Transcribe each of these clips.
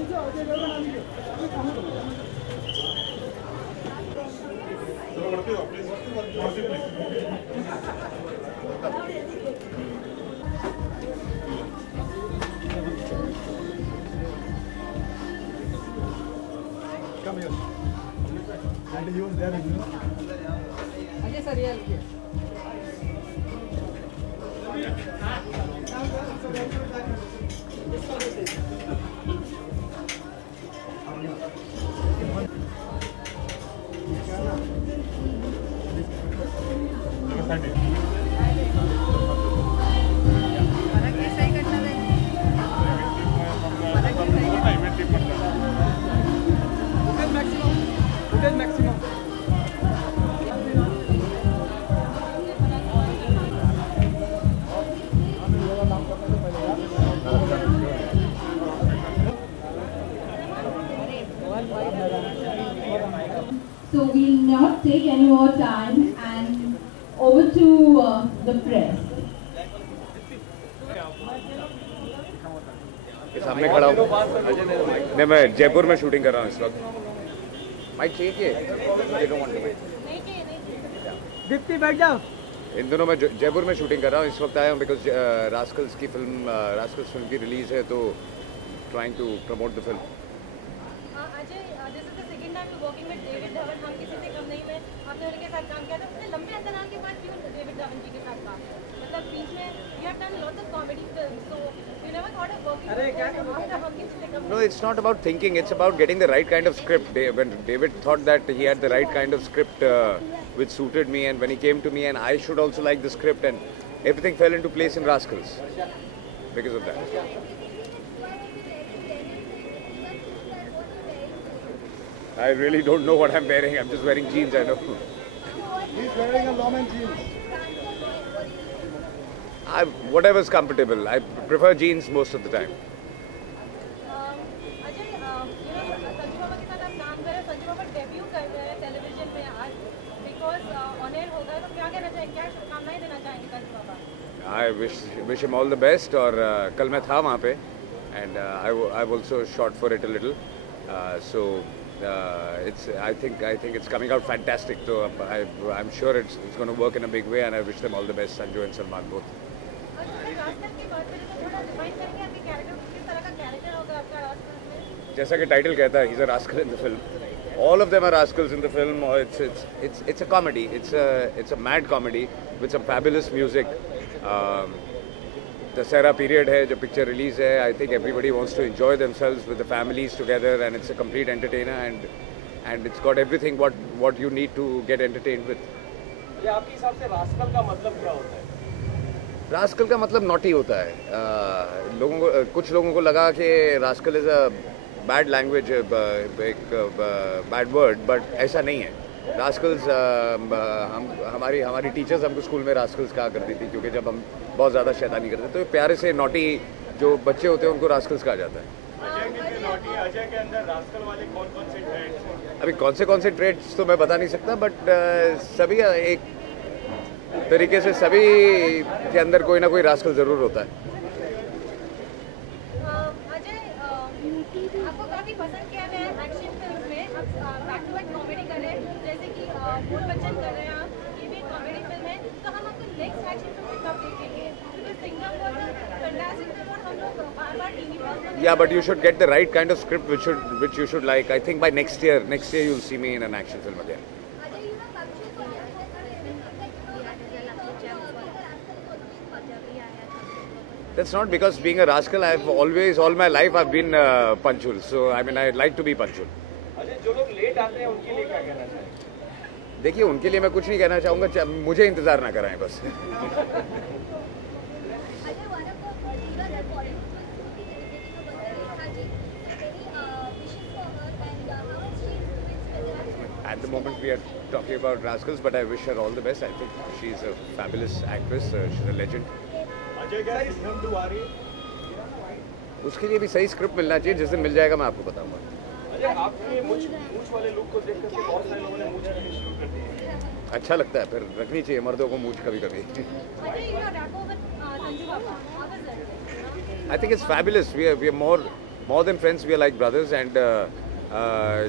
Come here. And he was there, you know. Ajay sir, here. Maximum. So we'll not take any more time and over to the press. सामने खड़ा हूँ। नहीं, मैं जयपुर में shooting कर रहा हूँ इस वक्त। माइक चाहिए? दीप्ति बैठ जाओ। इन दोनों मैं जयपुर में शूटिंग कर रहा हूँ इस वक्त आया हूँ बिकॉज रास्कल्स फिल्म की रिलीज है तो trying to promote the film. Ajay, this is the second time to working with David Dhawan. हम किसी से कम नहीं हुए, आपने उनके साथ काम किया था। इतने लंबे अंतराल के बाद क्यों डेविड धवन जी के साथ काम? मतलब बीच में you have done lots of comedy films, so you never thought of working with हम किसी से कम? No, it's not about thinking. It's about getting the right kind of script. When David thought that he had the right kind of script which suited me, and when he came to me, and I should also like the script, and everything fell into place in Rascals because of that. I really don't know what I'm wearing. I'm just wearing jeans. I know. He's wearing a long jeans. Whatever's comfortable. I prefer jeans most of the time. Ajay, Sanju बाबा के साथ आप काम कर रहे हैं। संजू बाबा debut कर रहे हैं टेलीविजन में आज, बिकॉज ऑन एयर होगा, तो क्या कहना चाहेंगे, क्या शुभकामनाएं देना चाहेंगे संजू बाबा? I wish him all the best. और कल मैं था वहाँ पे, and I've also shot for it a little. So I think it's coming out fantastic. So I'm sure it's going to work in a big way, and I wish them all the best, Sanju and Salman both. जैसा कि title कहता है, he's a rascal in the film. All of them are rascals in the film. It's a comedy. It's a mad comedy with some fabulous music. Dussehra period है, जो picture release है. I think everybody wants to enjoy themselves with the families together, and it's a complete entertainer, and it's got everything what you need to get entertained with. ये आपके हिसाब से rascal का मतलब क्या होता है? रास्कल का मतलब नॉटी होता है। कुछ लोगों को लगा कि rascal is a bad language, एक बैड वर्ड, बट ऐसा नहीं है। रास्कल्स हमारी टीचर्स हमको स्कूल में रास्कल्स कहा करती थी, क्योंकि जब हम बहुत ज़्यादा शैतानी करते तो प्यारे से नॉटी जो बच्चे होते हैं उनको रास्कल्स कहा जाता है। अजय के अंदर रास्कल वाले कौन से ट्रेड्स हैं? अभी कौन से ट्रेड्स तो मैं बता नहीं सकता, बट सभी एक तरीके से सभी के अंदर कोई ना कोई रास्कल ज़रूर होता है। अजय, आपको काफी पसंद किया गया है एक्शन फिल्म में। अब बैक टू बैक कॉमेडी कर रहे हैं, जैसे कि फूल बच्चन कर रहे हैं आप, ये भी कॉमेडी फिल्म है। तो हम आपको नेक्स्ट एक्शन फिल्म में कब देखेंगे? क्योंकि Singham was a fantastic film और हम लोग बार-बार टीवी पर। Yeah, but you should get the right kind of script which you should like. I think by next year you'll see me in an action film again. That's not because being a rascal. all my life I've been punctual. So I mean, I like to be punctual. Ajay, जो लोग late आते हैं उनके लिए क्या कहना चाहेंगे? देखिए, उनके लिए मैं कुछ नहीं कहना चाहूँगा, मुझे इंतजार ना कराएं बस। At the moment we are talking about Rascals, but I wish her all the best. I think she's a fabulous actress. She's a legend. Ajay, क्या सीजन 2 आ रही है? उसके लिए भी सही स्क्रिप्ट मिलना चाहिए, जिस दिन मिल जाएगा मैं आपको बताऊंगा। अजय, आपके मूंछ वाले लुक को देख करके बहुत सारे लोगों ने मूंछ रखनी शुरू कर दी है। अच्छा लगता है, फिर रखनी चाहिए मर्दों को मूंछ कभी कभी। Ajay, you know, rapport with Sanju Baba, how was it? I think it's fabulous. We are more more than friends, we are like brothers, and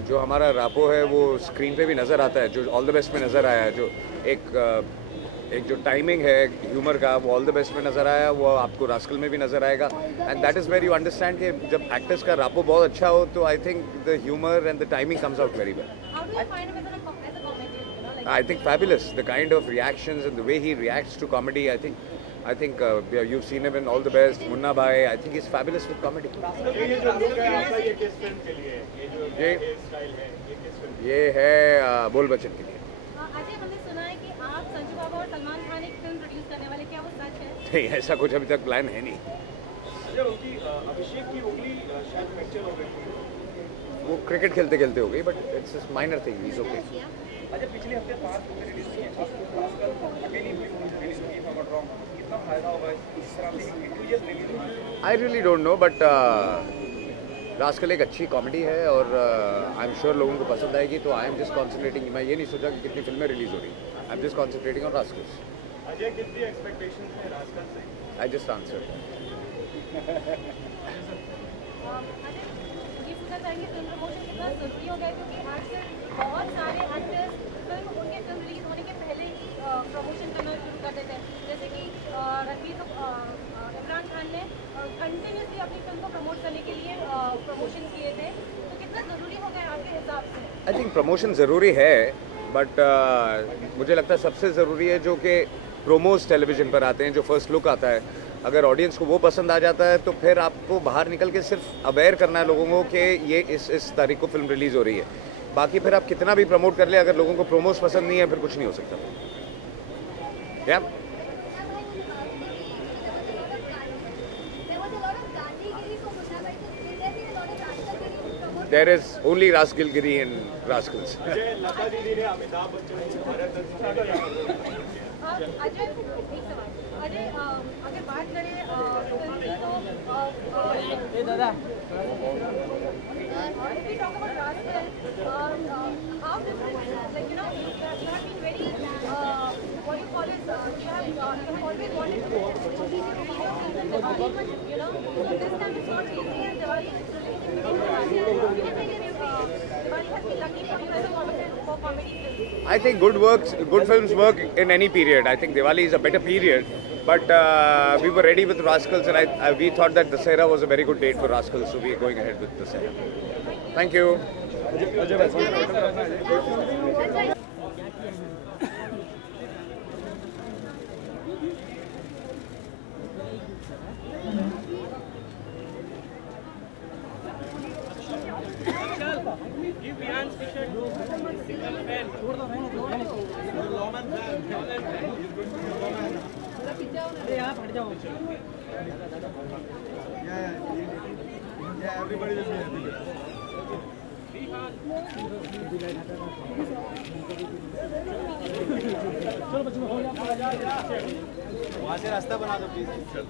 जो हमारा रापो है वो स्क्रीन पे भी नज़र आता है, जो ऑल द बेस्ट में नज़र आया है, जो एक जो टाइमिंग है ह्यूमर का वो ऑल द बेस्ट में नज़र आया, वो आपको रास्कल में भी नज़र आएगा. And that is where you understand कि जब एक्टर्स का रापो बहुत अच्छा हो तो I think the humour and the timing comes out very well. How do you find him as a comedian? You know, like I think fabulous. The kind of reactions and the way he reacts to comedy, I think you've seen him in All the Best, Munna Bhai. I think he's fabulous with comedy. ये जो look है आपका ये किस film के लिए है? ये जो ये- स्टाइल है ये किस फिल्म? ये है बोल बच्चन के लिए. अजय, हमने सुना है कि आप संजू बाबा और सलमान खान एक फिल्म प्रोड्यूस करने वाले, क्या वो सच है? नहीं, ऐसा कुछ अभी तक प्लान है नहीं. अच्छा, उनकी अभिषेक की उंगली शायद फ्रैक्चर हो गई थी. वो क्रिकेट खेलते खेलते हो गई, but it's minor thing. Is okay. अच्छा, पिछले हफ्ते 5 फिल्में रिलीज हुई हैं. आजकल अकेली फिल्म रिलीज हुई है, नॉट रॉन्ग. कितना फायदा होगा इस तरह से इंडिविजुअल रिलीज होगी? I really don't know, but rascal एक अच्छी कॉमेडी है और आई एम श्योर लोगों को पसंद आएगी. तो आई एम जस्ट कॉन्सेंट्रेटिंग. मैं ये नहीं सोचा कि कितनी फिल्में रिलीज हो रही. I am just concentrating on Rascals. Ajay, कितनी एक्सपेक्टेशंस हैं रास्कल से? I just answer. अजय, ये पूछना चाहेंगे फिल्म प्रमोशन कितना जरूरी हो गया, क्योंकि आजकल बहुत सारे एक्टर्स उनके फिल्म रिलीज होने के पहले ही प्रमोशन करना शुरू कर देते हैं. जैसे कि इमरान खान ने कंटिन्यूसली अपनी फिल्म को प्रमोट करने के लिए प्रमोशन किए थे. तो कितना ज़रूरी हो गया आपके हिसाब से? आई थिंक प्रमोशन ज़रूरी है, बट मुझे लगता है सबसे ज़रूरी है जो कि प्रोमोज टेलीविज़न पर आते हैं, जो फर्स्ट लुक आता है. अगर ऑडियंस को वो पसंद आ जाता है तो फिर आपको बाहर निकल के सिर्फ अवेयर करना है लोगों को कि ये इस तारीख को फिल्म रिलीज़ हो रही है. बाकी फिर आप कितना भी प्रमोट कर ले, अगर लोगों को प्रोमोज पसंद नहीं है फिर कुछ नहीं हो सकता. क्या देयर इज ओनली रास्कलगिरी इन रास्कल्स. अजय, लता दीदी ने अमिताभ बच्चन को भारत रत्न से दिया. अजय, एक सवाल. अजय, अगर बात करें फिल्म की, तो दादा if we talk about Rascal, how different is it? Like, you know, you have been very, what you call it, you have always wanted to do Diwali, you know, so this time it's not easy and Diwali is releasing within Diwali. Do you think Diwali has been lucky for you as a comedy film? I think good films work in any period. I think Diwali is a better period, but we were ready with Rascals, and we thought that Dussehra was a very good date for Rascals, so we are going ahead with Dussehra. Thank you. वहाँ से रास्ता बना दो please. चल